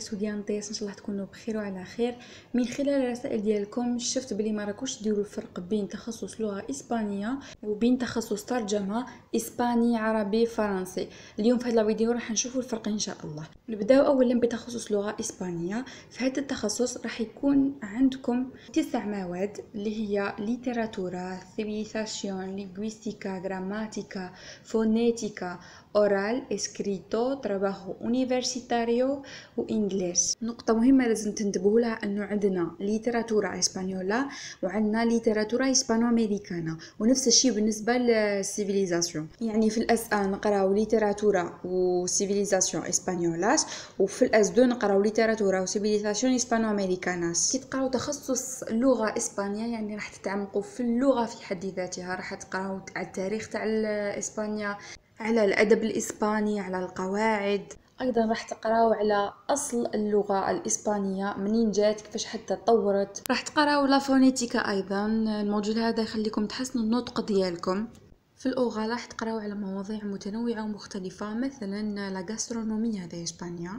ستوديانتيس، ان شاء الله تكونوا بخير وعلى خير. من خلال الرسائل ديالكم شفت بلي ما راكوش ديروا الفرق بين تخصص لغه اسبانيه وبين تخصص ترجمه اسباني عربي فرنسي. اليوم في هذا الفيديو راح نشوفوا الفرق ان شاء الله. نبداو اولا بتخصص لغه اسبانيه. في هذا التخصص راح يكون عندكم 9 مواد اللي هي ليتراتورا، civilización, lingüística, gramática, fonética, oral, escrito, trabajo universitario وإنجليز. نقطة مهمة لازم تنتبهوا لها أنه عندنا ليتراتورا إسبانيولا وعندنا ليتراتورا إسبانو أمريكانا، ونفس الشيء بالنسبة للسيفيليزاسيون. يعني في الأس أ نقراو ليتراتورا وسيفيليزاسيون إسبانيولاس، وفي الأس دو نقراو ليتراتورا وسيفيليزاسيون إسبانو أمريكاناس. كي تقراو تخصص لغة إسبانيا يعني راح تتعمقوا في اللغة في حد ذاتها، راح تقراو على التاريخ تاع إسبانيا، على الأدب الإسباني، على القواعد. أيضا راح تقراو على أصل اللغة الإسبانية منين جات، كيفاش حتى تطورت. راح تقراو لا فونيتيكا أيضا. الموجود هذا يخليكم تحسنوا النطق ديالكم. في الأوغا راح تقراو على مواضيع متنوعة ومختلفة، مثلا لا غاسترونومي هذا إسبانيا.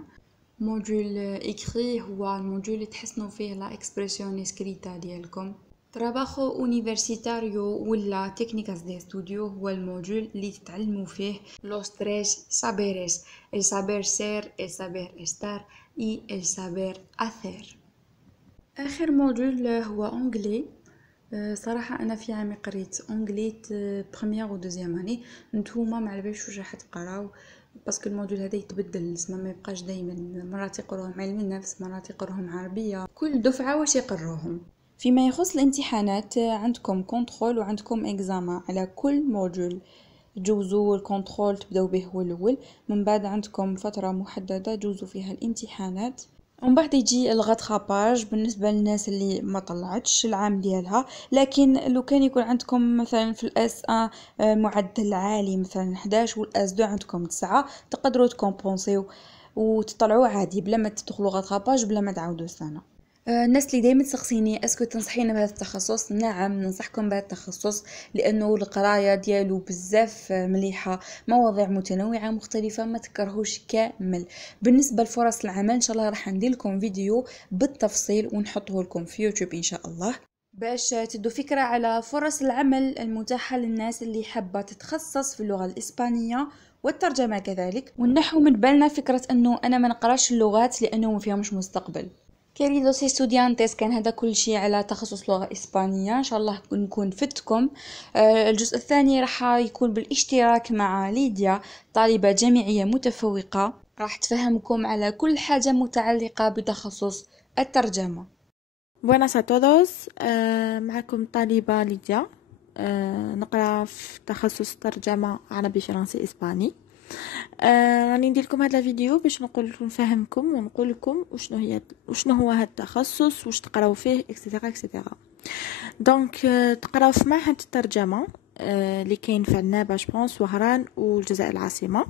موديول إكري هو الموديول اللي تحسنوا فيه لا إكسبرسيون إسكريتا ديالكم. Trabajo universitario ولا técnicas de estudio هو الموجول اللي تتعلموا فيه los tres saberes: el saber ser, el saber estar y el saber hacer. آخر موجول هو أنجلي. صراحة أنا في عامي قريت أنجلي بخميغ و دوزيام اني. نتوما معلباش واش راح تقراو، باسكو الموجول هذا يتبدل، اسمه ما يبقاش دايما. مرات يقروهم علم النفس، مرات يقروهم عربية، كل دفعة واش يقروهم. فيما يخص الامتحانات عندكم كنترول وعندكم اكزامان على كل موجول. تجوزوا الكنترول تبداو به هو الاول، من بعد عندكم فتره محدده تجوزوا فيها الامتحانات، ومن بعد يجي الغاتراباج بالنسبه للناس اللي ما طلعتش العام ديالها. لكن لو كان يكون عندكم مثلا في الاس ا معدل عالي مثلا 11 والاس 2 عندكم 9، تقدروا تكومبونسيو وتطلعوا عادي بلا ما تدخلوا غاتراباج بلا ما تعاودوا سنه. الناس اللي دايما تسقسيني اسكو تنصحينا بهذا التخصص، نعم ننصحكم بهذا التخصص، لانه القرايه ديالو بزاف مليحه، مواضيع متنوعه مختلفه، ما تكرهوش كامل. بالنسبه لفرص العمل ان شاء الله راح ندير لكم فيديو بالتفصيل ونحطه لكم في يوتيوب ان شاء الله، باش تدوا فكره على فرص العمل المتاحه للناس اللي حابه تتخصص في اللغه الاسبانيه والترجمه كذلك، ونحو من بالنا فكره انه انا ما نقراش اللغات لانه ما فيهمش مستقبل. كيريدوس ستوديانتيس، كان هذا كل شيء على تخصص لغة إسبانية. إن شاء الله نكون فدتكم. الجزء الثاني راح يكون بالاشتراك مع ليديا، طالبة جامعية متفوقة، راح تفهمكم على كل حاجة متعلقة بتخصص الترجمة. Buenas a todos. معكم طالبة ليديا، نقرأ في تخصص ترجمة عربي فرنسي إسباني. راني ندير لكم هذا الفيديو باش نفهمكم ونقول لكم وشنو هو هذا التخصص، واش تقراو فيه اكسيتيرا اكسيتيرا. دونك تقراو في معهد الترجمه اللي كاين في عنابه جبونس وهران والجزائر العاصمه.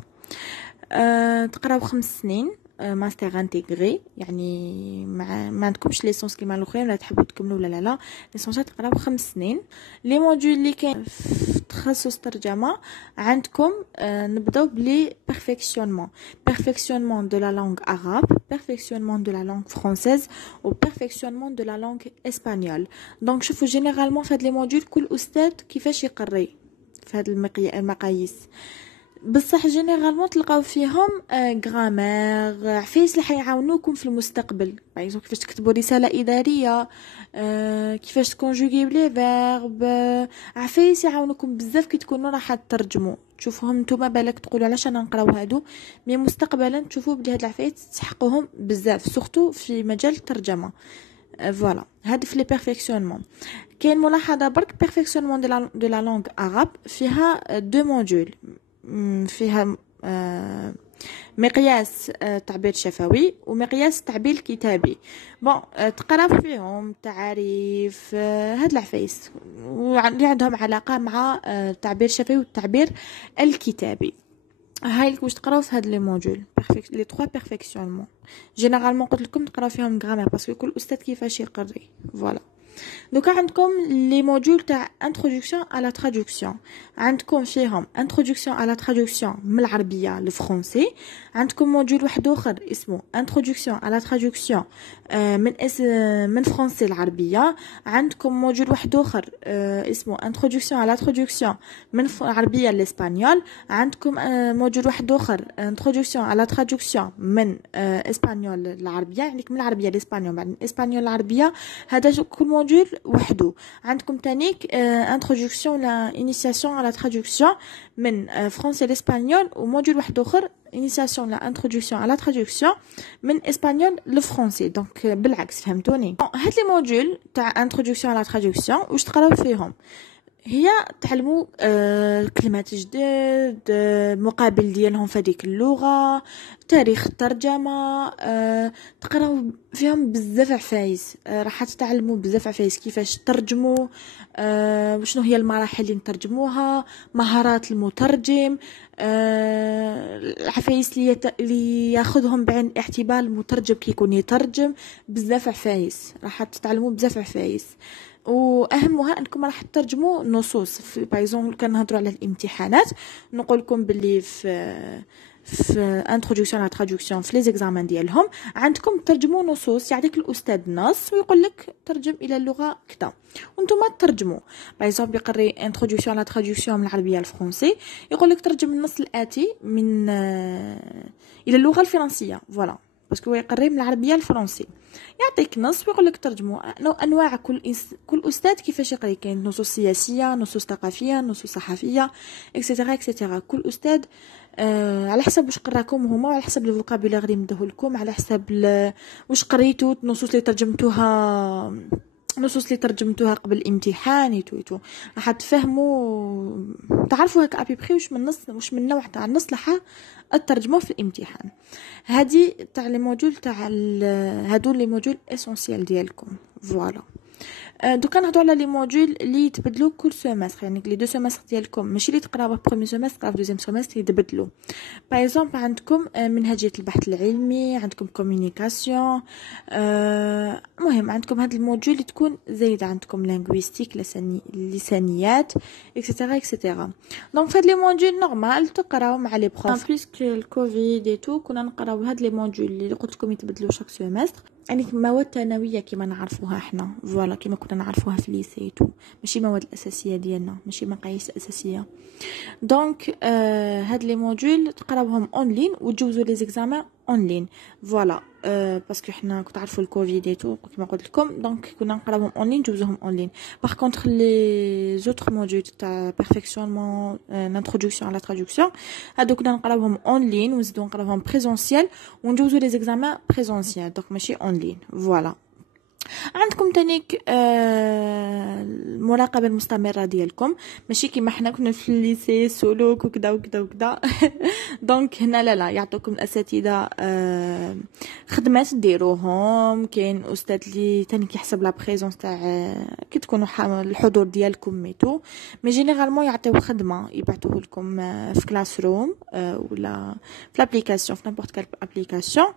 تقراو 5 سنين ماستر انتيغري، يعني ما عندكمش ليسونس كيما الاخرين، ولا تحبوا تكملوا ولا لا ليسونس تقراو 5 سنين. لي موديول اللي كاين في تخصص ترجمه عندكم نبداو بلي perfectionnement de la langue arabe, perfectionnement de la langue française و perfectionnement de la langue espagnole. دونك شوفوا جينيرالمون في هاد لي موديول كل استاذ كيفاش يقري في هاد المقاييس، بصح جينيرالمون تلقاو فيهم غرامير، عفايس اللي حيعاونوكم في المستقبل، باغ كيفاش تكتبوا رساله اداريه، كيفاش تكونجوغي لي فيرب، عفايس يعاونوكم بزاف كي تكونوا راح تترجموا. تشوفوهم نتوما بالك تقولوا علاش انا نقراو هادو، مي مستقبلا تشوفوا بلي هاد العفايس تسحقوهم بزاف، سورتو في مجال الترجمه. فوالا هاد في لي بيرفكسيونمون. كاين ملاحظه برك بيرفكسيونمون دو لا لونغ عرب فيها 2 موديول، فيها مقياس تعبير شفوي ومقياس تعبير كتابي. بون تقرا فيهم تعريف هاد العفايس واللي عندهم علاقه مع التعبير الشفوي والتعبير الكتابي. هاي واش تقراو في هاد لي موديول لي 3 بيرفكسيونمون. جينيرالمون قلت لكم تقراو فيهم غرامير باسكو كل استاذ كيفاش يقري. فوالا دوكا عندكم لي موديول تاع انتروداكسيون à la traduction. عندكم فيهم انتروداكسيون à la traduction من العربيه للفرنسي. عندكم موديول واحد اخر اسمه انتروداكسيون à la traduction من فرنسي للعربيه. عندكم موديول واحد اخر اسمه انتروداكسيون à la traduction من العربيه للاسبانيول. عندكم موديول واحد اخر انتروداكسيون à la traduction من اسبانيول للعربيه، يعني من العربيه للاسبانيول بعد من اسبانيول للعربيه. هذا كل موديول وحده. عندكم تانيك انتروداكسيون لا انيسياسيون على ترادكسيون من فرنسي لاسبانيول، وموديول واحد اخر انيسياسيون لا انتروداكسيون على ترادكسيون من اسبانيول لفرنسي. دونك بالعكس فهمتوني. هاد لي موديول تاع انتروداكسيون على ترادكسيون واش تقراو فيهم؟ هي تعلموا كلمات جدد، مقابل ديالهم في هذيك اللغه، تاريخ الترجمه، تقراو فيهم بزاف عفايس. راح تتعلموا بزاف عفايس كيفاش ترجموا، وشنو هي المراحل اللي نترجموها، مهارات المترجم، العفايس اللي ياخذهم بعين الاعتبار المترجم كي يكون يترجم. بزاف عفايس راح تتعلموا بزاف عفايس، واهمها انكم راح تترجموا نصوص. في بايزون كنهضروا على الامتحانات، نقول لكم باللي في انتروداكسيون لا ترادكسيون في لي زيكزامان ديالهم عندكم ترجموا نصوص. يعطيك الاستاذ نص ويقول لك ترجم الى اللغه كذا وانتم ترجموا. بايزون بيقري انتروداكسيون لا ترادكسيون من العربيه للفرنسي، يقول لك ترجم النص الاتي من الى اللغه الفرنسيه. فوالا باسكو هو يقري من العربيه للفرنسي، يعطيك نص ويقول لك ترجموا. انواع كل استاذ كيفاش يقري، كاين نصوص سياسيه، نصوص ثقافيه، نصوص صحفيه، اكسيتيرا اكسيتيرا. كل استاذ على حسب واش قراكم هما، وعلى حسب الفوكابولير اللي مدوه لكم، على حسب واش قريتو، النصوص اللي ترجمتوها قبل الامتحان يتو راح تفهموا تعرفوا هكا ابي بري واش من نوع تاع النص راح تترجموه في الامتحان. هذه تاع لي موديول تاع هادو لي موديول اسونسيال ديالكم. فوالا دوكا نهضروا على لي موديول اللي يتبدلوا كل سيمستر، يعني لي دو سيمستر ديالكم ماشي اللي تقراوه في بروميير سيمستر تقراو في دوزيام سيمستر يتبدلوا. باغ اكزومبل عندكم منهجيه البحث العلمي، عندكم كومونيكاسيون، مهم عندكم هاد الموديول اللي تكون زايده، عندكم لينغويستيك، لسانيات اكسيتيرا اكسيتيرا. دونك فهاد لي موديول نورمال تقراو مع لي بروف. بليسك الكوفيد اي تو كنا نقراو هاد لي موديول اللي قلت لكم يتبدلوا شاك سيمستر، يعني مواد ثانويه كيما نعرفوها احنا. فوالا كيما كنا نعرفوها في الليسي تو، ماشي مواد الاساسيه ديالنا، ماشي مقاييس اساسيه. دونك هاد لي موديول تقراوهم اونلاين وتجوزوا لي زيكزامان اونلاين. فوالا باسكو حنا كنت عارفوا الكوفيد اي تو كيما قلت لكم، دونك كنا نقراوهم اونلاين جوزوهم اونلاين. باغ كونطخ لي زوتر موديول تاع بيرفكسيونمون انتروداكسيون على ترادكسيون هادو كنا نقراوهم اونلاين ونزيدو نقراوهم بريزونسيال ونجوزو لي زيكزامان بريزونسيال، دونك ماشي اونلاين. فوالا عندكم تانيك المراقبه المستمره ديالكم، ماشي كيما حنا كنا في الليسي سلوك وكذا وكذا وكذا. دونك هنا لا يعطوكم الاساتذه خدمات ديروهم. كاين استاذ اللي تاني كيحسب لا بريزونس تاع كي تكونوا الحضور ديالكم ميتو، مي جينيرالمون يعطيو خدمه يبعثوه لكم في كلاس روم ولا في لابليكاسيون، في نيمبورط كال ابليكاسيون.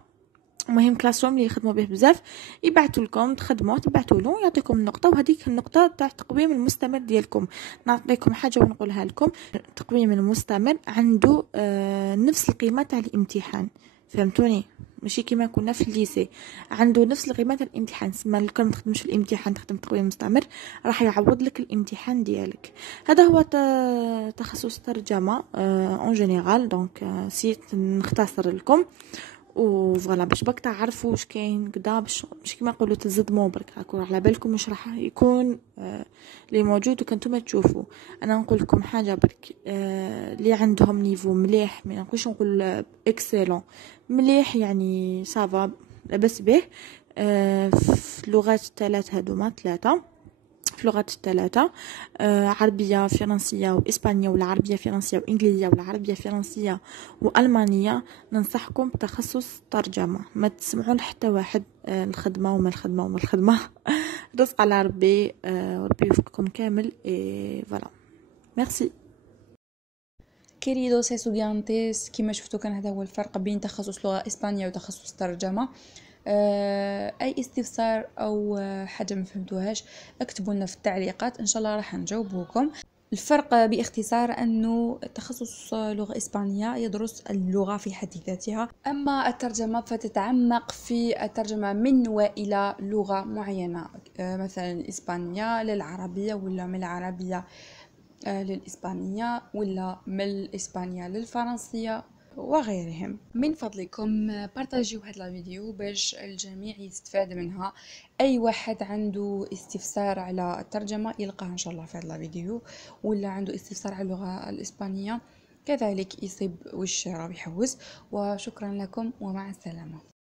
المهم كلاس روم اللي يخدموا به بزاف يبعثوا لكم تخدموا تبعثوا له يعطيكم النقطه، وهذيك النقطه تاع التقويم المستمر ديالكم. نعطيكم حاجه ونقولها لكم، التقويم المستمر عنده نفس القيمه تاع الامتحان. فهمتوني؟ ماشي كيما كنا في الليسي عنده نفس القيمه تاع الامتحان. سما لو ما تخدمش في الامتحان تخدم تقويم مستمر راح يعوض لك الامتحان ديالك. هذا هو تخصص ترجمه اون جينيرال. دونك سيت نختصر لكم وفوالا باش بك تعرفوا واش كاين كدا، باش مش كيما نقولوا تزدموا برك راكم على بالكم واش راح يكون اللي موجود وكنتم تشوفوا. انا نقول لكم حاجه برك اللي عندهم نيفو مليح، ما نقولش نقول اكسلون، مليح يعني صافا لاباس به في اللغات الثلاث هذوما ثلاثه، في اللغات الثلاثه عربيه فرنسيه واسبانيه، ولا عربيه فرنسيه وانجليزيه، ولا عربيه فرنسيه والمانيه. ننصحكم بتخصص ترجمه، ما تسمعوا لحتى واحد الخدمه وما الخدمه وما الخدمه. رزق على ربي وربي يوفقكم كامل. فوالا ميرسي. Queridos estudiantes, كما شفتوا كان هذا هو الفرق بين تخصص لغة إسبانية وتخصص ترجمة. اي استفسار او حاجه ما فهمتوهاش اكتبوا لنا في التعليقات، ان شاء الله راح نجاوبوكم. الفرق باختصار أنه تخصص لغة إسبانية يدرس اللغة في حد ذاتها، أما الترجمة فتتعمق في الترجمة من وإلى لغة معينة، مثلا الإسبانية للعربية، ولا من العربية للإسبانية، ولا من الإسبانية للفرنسية وغيرهم. من فضلكم بارطاجيو هذا الفيديو باش الجميع يستفاد منها. اي واحد عنده استفسار على الترجمة يلقاه ان شاء الله في هذا الفيديو، ولا عنده استفسار على اللغة الإسبانية كذلك يصيب وش راه يحوس. وشكرا لكم ومع السلامة.